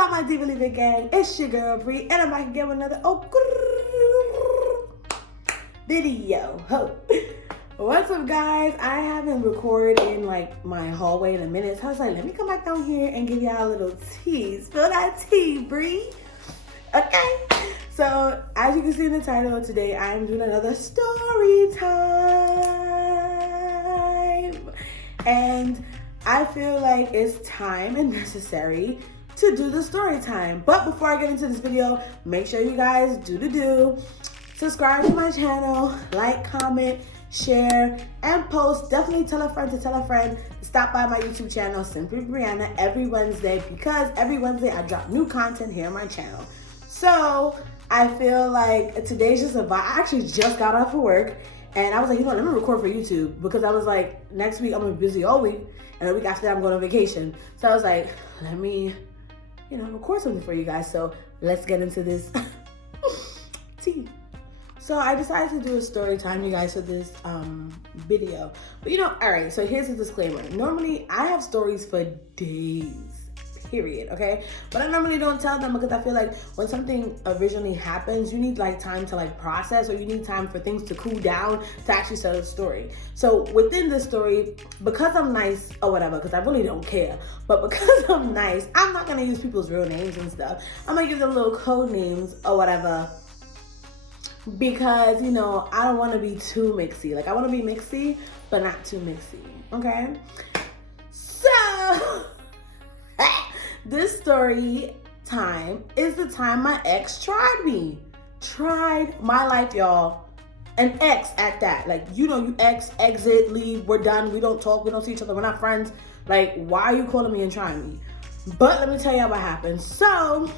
up, my Diva Leave It gang? It's your girl Bree, and I'm back again with another video. What's up, guys? I haven't recorded in like my hallway in a minute, so I was like, let me come back down here and give y'all a little tea. Spill that tea, Bree. Okay. So as you can see in the title, today I am doing another story time, and I feel like it's time and necessary to do the story time. But before I get into this video, make sure you guys do subscribe to my channel, like, comment, share, and post. Definitely tell a friend to tell a friend to stop by my YouTube channel, Simply Briana, every Wednesday, because every Wednesday I drop new content here on my channel. So I feel like today's just a vibe. I actually just got off of work, and I was like, you know, let me record for YouTube, because I was like, next week I'm gonna be busy all week, and the week after that I'm going on vacation. So I was like, let me, you know, record something for you guys. So let's get into this tea. So I decided to do a story time, you guys, for this video. But you know, all right, so here's a disclaimer. Normally I have stories for days, period, okay? But I normally don't tell them, because I feel like when something originally happens, you need like time to like process, or you need time for things to cool down to actually tell the story. So within this story, because I'm nice or whatever, because I really don't care, but because I'm nice, I'm not gonna use people's real names and stuff. I'm gonna give them little code names or whatever, because, you know, I don't want to be too mixy. Like, I want to be mixy, but not too mixy, okay? So this story time is the time my ex tried me. Tried my life, y'all. An ex at that. Like, you know, you exit, leave, we're done, we don't talk, we don't see each other, we're not friends. Like, why are you calling me and trying me? But let me tell y'all what happened. So,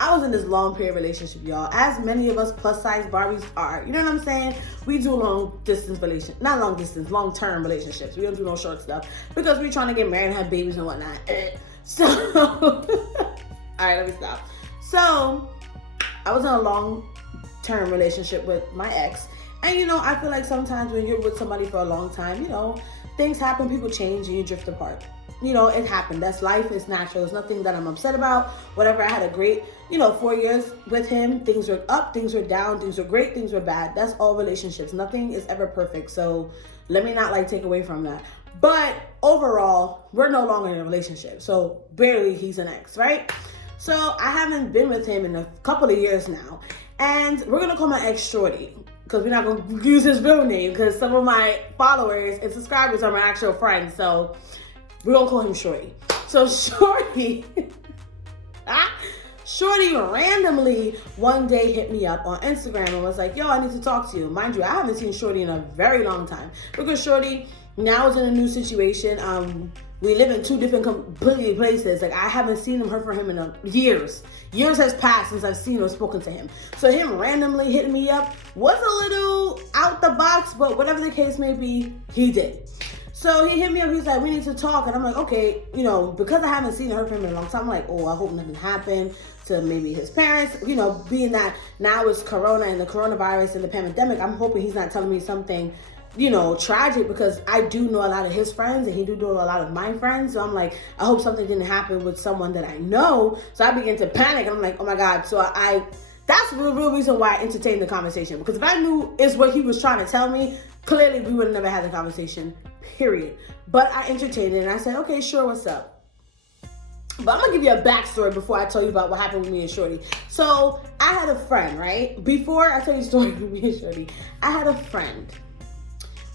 I was in this long period relationship, y'all. As many of us plus size Barbies are. You know what I'm saying? We do long distance not long distance, long term relationships. We don't do no short stuff, because we're trying to get married and have babies and whatnot. So, all right, let me stop. So, I was in a long term relationship with my ex. And you know, I feel like sometimes when you're with somebody for a long time, you know, things happen, people change, and you drift apart. You know, it happened. That's life. It's natural. It's nothing that I'm upset about. Whatever. I had a great, 4 years with him. Things were up, things were down, things were great, things were bad. That's all relationships. Nothing is ever perfect. So let me not like take away from that. But overall, we're no longer in a relationship. So barely he's an ex, right? So I haven't been with him in a couple of years now. And we're going to call my ex Shorty, because we're not going to use his real name, because some of my followers and subscribers are my actual friends. So we're gonna call him Shorty. So Shorty randomly one day hit me up on Instagram and was like, yo, I need to talk to you. Mind you, I haven't seen Shorty in a very long time, because Shorty now is in a new situation. We live in two different completely places. Like, I haven't seen him, heard from him in years. Years has passed since I've seen or spoken to him. So him randomly hitting me up was a little out the box, but whatever the case may be, he did. So he hit me up, he's like, we need to talk. And I'm like, okay, because I haven't seen her from him in a long time, I'm like, oh, I hope nothing happened to maybe his parents. Being that now it's Corona and the coronavirus and the pandemic, I'm hoping he's not telling me something, tragic, because I do know a lot of his friends and he do know a lot of my friends. So I'm like, I hope something didn't happen with someone that I know. So I begin to panic. I'm like, oh my God. So that's the real reason why I entertained the conversation, because if I knew it's what he was trying to tell me, clearly we would have never had the conversation, period. But I entertained it, and I said, okay, sure, what's up? But I'm gonna give you a backstory before I tell you about what happened with me and Shorty. So I had a friend, right? Before I tell you the story with me and Shorty, I had a friend.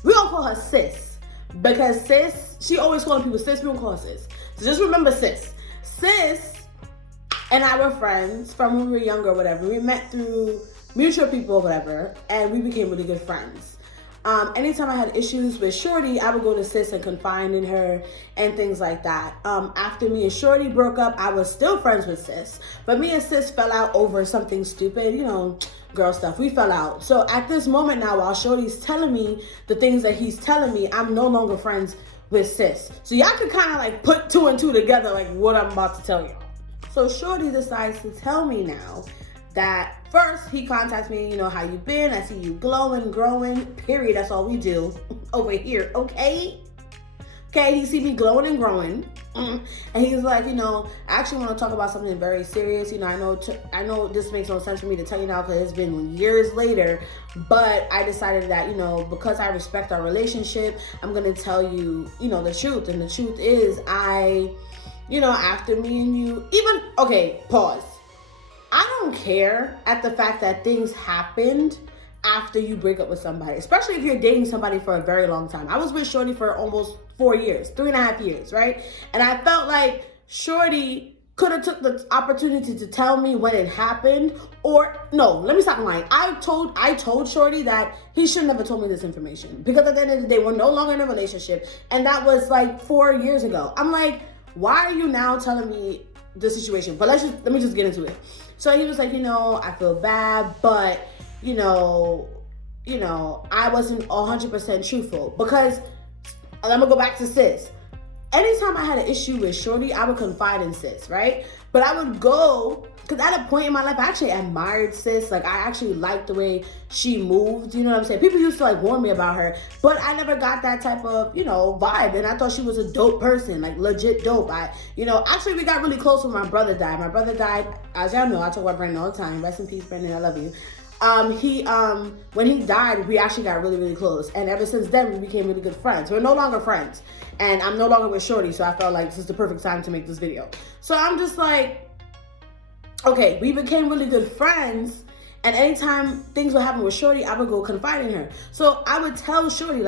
We don't call her sis, because sis, she always calling people sis, we don't call her sis. So just remember sis. Sis and I were friends from when we were younger or whatever. We met through mutual people or whatever, and we became really good friends. Anytime I had issues with Shorty, I would go to sis and confide in her and things like that. After me and Shorty broke up, I was still friends with sis, but me and sis fell out over something stupid, girl stuff. We fell out. So at this moment now, while Shorty's telling me the things that he's telling me, I'm no longer friends with sis. So y'all can kind of like put two and two together, like what I'm about to tell y'all. So Shorty decides to tell me now that first he contacts me, how you been? I see you glowing, growing, period. That's all we do over here, okay? Okay, he see me glowing and growing. And he's like, you know, I actually want to talk about something very serious. You know, I know this makes no sense for me to tell you now because it's been years later, but I decided that, you know, because I respect our relationship, I'm going to tell you, you know, the truth. And the truth is you know, after me and you, okay, pause. I don't care at the fact that things happened after you break up with somebody, especially if you're dating somebody for a very long time. I was with Shorty for almost 4 years, 3.5 years, right? And I felt like Shorty could have took the opportunity to tell me when it happened, or no, let me stop lying. I told Shorty that he should never told me this information, because at the end of the day, we're no longer in a relationship, and that was like 4 years ago. I'm like, why are you now telling me the situation? But let me just get into it. So he was like, you know, I feel bad, but you know, I wasn't 100% truthful, because I'm gonna go back to sis. Anytime I had an issue with Shorty, I would confide in sis, right? But I would go, because at a point in my life, I actually admired sis. Like, I actually liked the way she moved, you know what I'm saying? People used to like warn me about her, but I never got that type of, you know, vibe. And I thought she was a dope person, like legit dope. Actually we got really close when my brother died. My brother died, as y'all know, I talk about Brandon all the time. Rest in peace, Brandon, I love you. When he died, we actually got really, really close. And ever since then, we became really good friends. We're no longer friends. And I'm no longer with Shorty, so I felt like this is the perfect time to make this video. So I'm just like, okay, we became really good friends. And anytime things would happen with Shorty, I would go confide in her. So I would tell Shorty,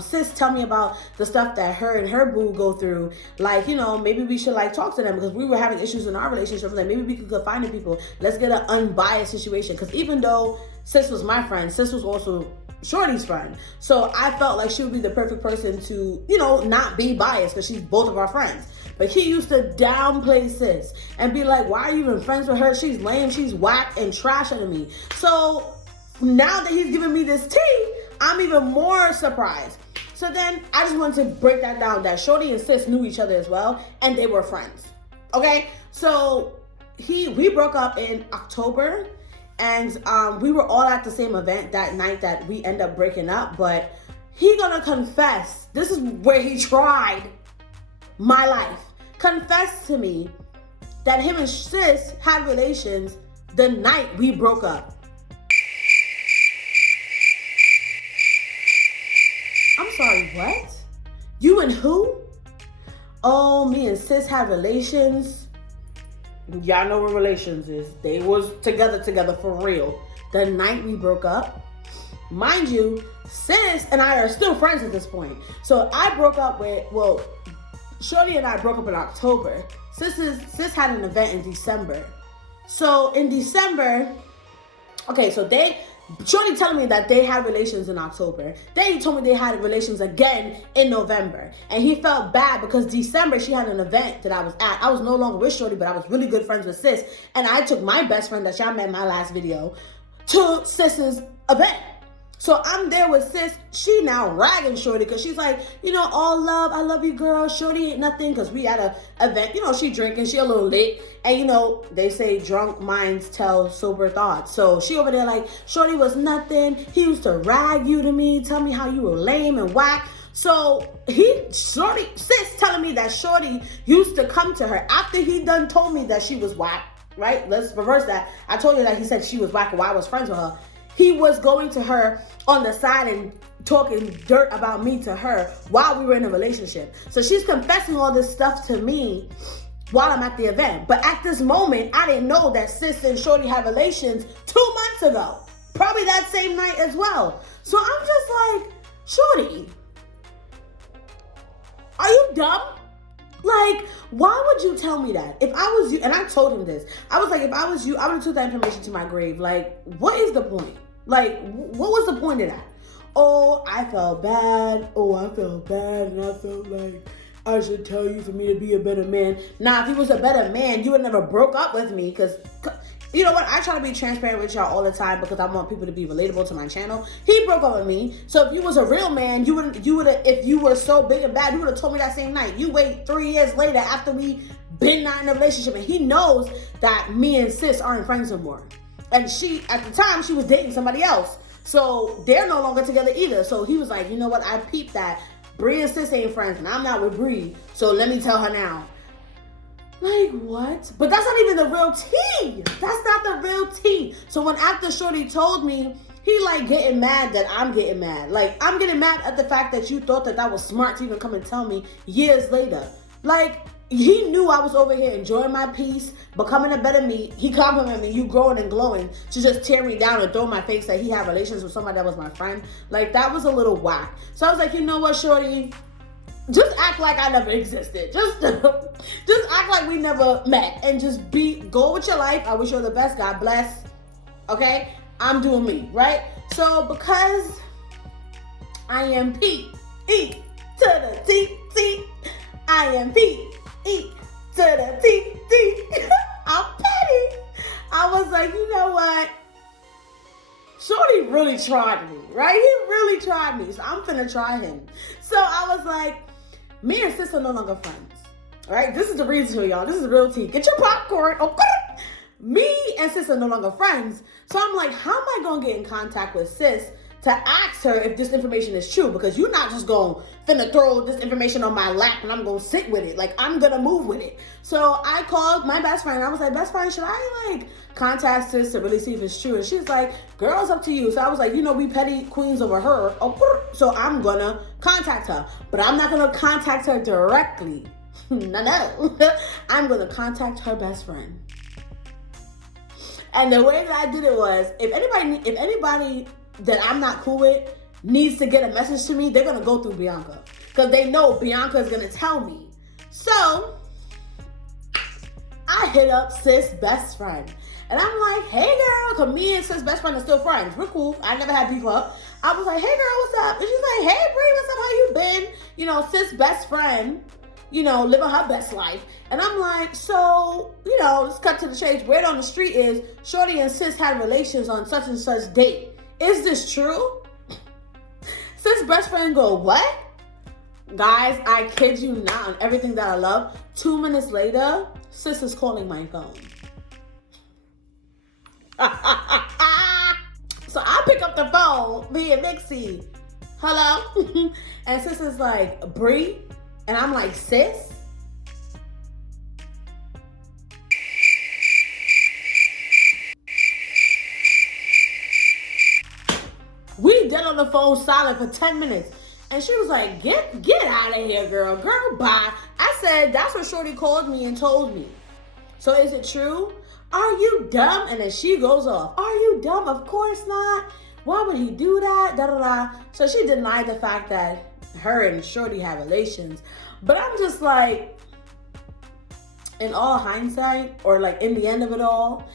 sis, tell me about the stuff that her and her boo go through. Like, you know, maybe we should like talk to them, because we were having issues in our relationship. Like, maybe we could confide in people. Let's get an unbiased situation. Because even though sis was my friend, sis was also Shorty's friend. So I felt like she would be the perfect person to, you know, not be biased, because she's both of our friends. But he used to downplay sis and be like, why are you even friends with her? She's lame, she's whack, and trash to me. So now that he's giving me this tea, I'm even more surprised. So then I just wanted to break that down, that Shorty and sis knew each other as well, and they were friends. Okay? So we broke up in October, and we were all at the same event that night that we end up breaking up. But he gonna confess. This is where he tried my life. Confessed to me that him and sis had relations the night we broke up. I'm sorry, what? You and who? Oh, me and sis had relations. Y'all know what relations is. They was together for real the night we broke up. Mind you, sis and I are still friends at this point. So I broke up with, Shorty and I broke up in October. Sis had an event in December. So in December, okay, so Shorty telling me that they had relations in October. Then he told me they had relations again in November. And he felt bad because December she had an event that I was at. I was no longer with Shorty, but I was really good friends with sis. And I took my best friend that y'all met in my last video to sis's event. So I'm there with sis. She now ragging Shorty because she's like, you know, all love, I love you, girl. Shorty ain't nothing, because we at a event. You know, she drinking, she a little lit. And you know, they say drunk minds tell sober thoughts. So she over there like, Shorty was nothing. He used to rag you to me, tell me how you were lame and whack. So sis telling me that Shorty used to come to her after he done told me that she was whack, right? Let's reverse that. I told you that he said she was whack while I was friends with her. He was going to her on the side and talking dirt about me to her while we were in a relationship. So she's confessing all this stuff to me while I'm at the event. But at this moment, I didn't know that sis and Shorty had relations 2 months ago. Probably that same night as well. So I'm just like, Shorty, are you dumb? Like, why would you tell me that? If I was you, and I told him this, I was like, if I was you, I would have took that information to my grave. Like, what is the point? Like, what was the point of that? Oh, I felt bad. Oh, I felt bad, and I felt like I should tell you for me to be a better man. Nah, if he was a better man, you would never broke up with me, because you know what? I try to be transparent with y'all all the time because I want people to be relatable to my channel. He broke up with me. So if you was a real man, you would have, if you were so big and bad, you would have told me that same night. You wait 3 years later after we been not in a relationship, and he knows that me and sis aren't friends anymore. And she, at the time, she was dating somebody else. So they're no longer together either. So he was like, you know what? I peeped that. Bree and sis ain't friends, and I'm not with Bree, so let me tell her now. Like, what? But that's not even the real tea. That's not the real tea. So when after Shorty told me, he like getting mad that I'm getting mad. Like, I'm getting mad at the fact that you thought that was smart to even come and tell me years later. Like, he knew I was over here enjoying my peace, becoming a better me. He complimented me, you growing and glowing, to just tear me down and throw in my face that he had relations with somebody that was my friend. Like, that was a little whack. So I was like, you know what, Shorty? Just act like I never existed. Just act like we never met, and just go with your life. I wish you the best. God bless. Okay? I'm doing me, right? So because I am P, E to the T, T. I am P, E to the T, T. I'm petty. I was like, you know what? Shorty really tried me, right? He really tried me, so I'm finna try him. So I was like, me and sis are no longer friends, right? This is the reason, y'all. This is the real tea. Get your popcorn. Okay. Me and sis are no longer friends. So I'm like, how am I going to get in contact with sis to ask her if this information is true? Because you're not just going finna throw this information on my lap and I'm going to sit with it. Like, I'm going to move with it. So I called my best friend. I was like, best friend, should I like contact sis to really see if it's true? And she's like, girl, it's up to you. So I was like, you know, we petty queens over her. So I'm going to contact her. But I'm not going to contact her directly. No. I'm going to contact her best friend. And the way that I did it was, if anybody that I'm not cool with needs to get a message to me, they're going to go through Bianca. Because they know Bianca is going to tell me. So I hit up sis' best friend. And I'm like, hey girl, because me and sis' best friend are still friends. We're cool. I never had beef up. I was like, hey girl, what's up? And she's like, hey Bree, what's up? How you been? You know, sis' best friend, you know, living her best life. And I'm like, so, you know, let's cut to the chase. Word on the street is Shorty and sis had relations on such and such date. Is this true? Sis' best friend go, what? Guys, I kid you not, on everything that I love. 2 minutes later, sis is calling my phone. So I pick up the phone via Mixie. Hello? And sis is like, Bree? And I'm like, sis? We dead on the phone silent for 10 minutes. And she was like, get out of here, girl. Girl, bye. I said, that's what Shorty called me and told me. So is it true? Are you dumb? And then she goes off. Are you dumb? Of course not. Why would he do that? Da da da. So she denied the fact that her and Shorty have relations. But I'm just like, in all hindsight, or like in the end of it all,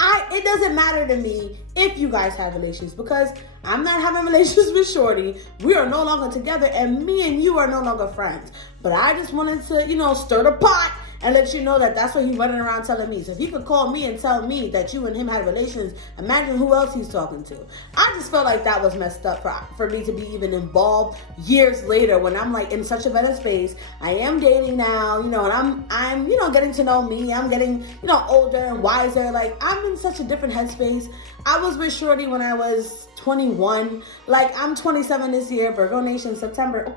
it doesn't matter to me if you guys have relations, because I'm not having relations with Shorty. We are no longer together, and me and you are no longer friends. But I just wanted to, you know, stir the pot and let you know that that's what he's running around telling me. So if he could call me and tell me that you and him had relations, imagine who else he's talking to. I just felt like that was messed up for me to be even involved years later, when I'm like in such a better space. I am dating now, you know, and I'm you know, getting to know me. I'm getting, you know, older and wiser. Like, I'm in such a different headspace. I was with Shorty when I was 21. Like, I'm 27 this year, Virgo Nation, September,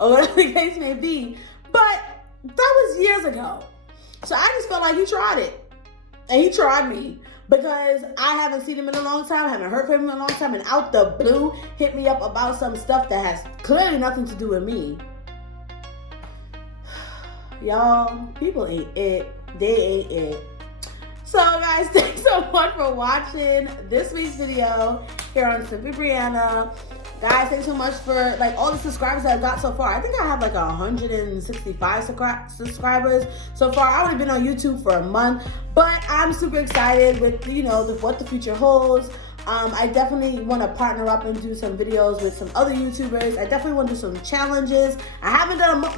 or whatever the case may be. But that was years ago. So I just felt like he tried it. And he tried me. Because I haven't seen him in a long time. I haven't heard from him in a long time. And out the blue, hit me up about some stuff that has clearly nothing to do with me. Y'all, people ain't it. They ain't it. So guys, thanks so much for watching this week's video here on Simply Briana. Guys, thanks so much for like all the subscribers that I've got so far. I think I have like 165 subscribers so far. I've only been on YouTube for a month, but I'm super excited with, you know, what the future holds. I definitely want to partner up and do some videos with some other YouTubers. I definitely want to do some challenges. I haven't done a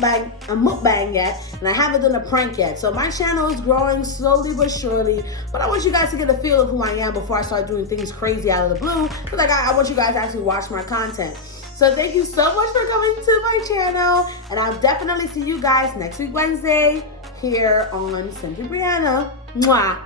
mukbang yet, and I haven't done a prank yet. So my channel is growing slowly but surely. But I want you guys to get a feel of who I am before I start doing things crazy out of the blue. Because I want you guys to actually watch my content. So thank you so much for coming to my channel. And I'll definitely see you guys next week, Wednesday, here on Simply Briana. Mwah.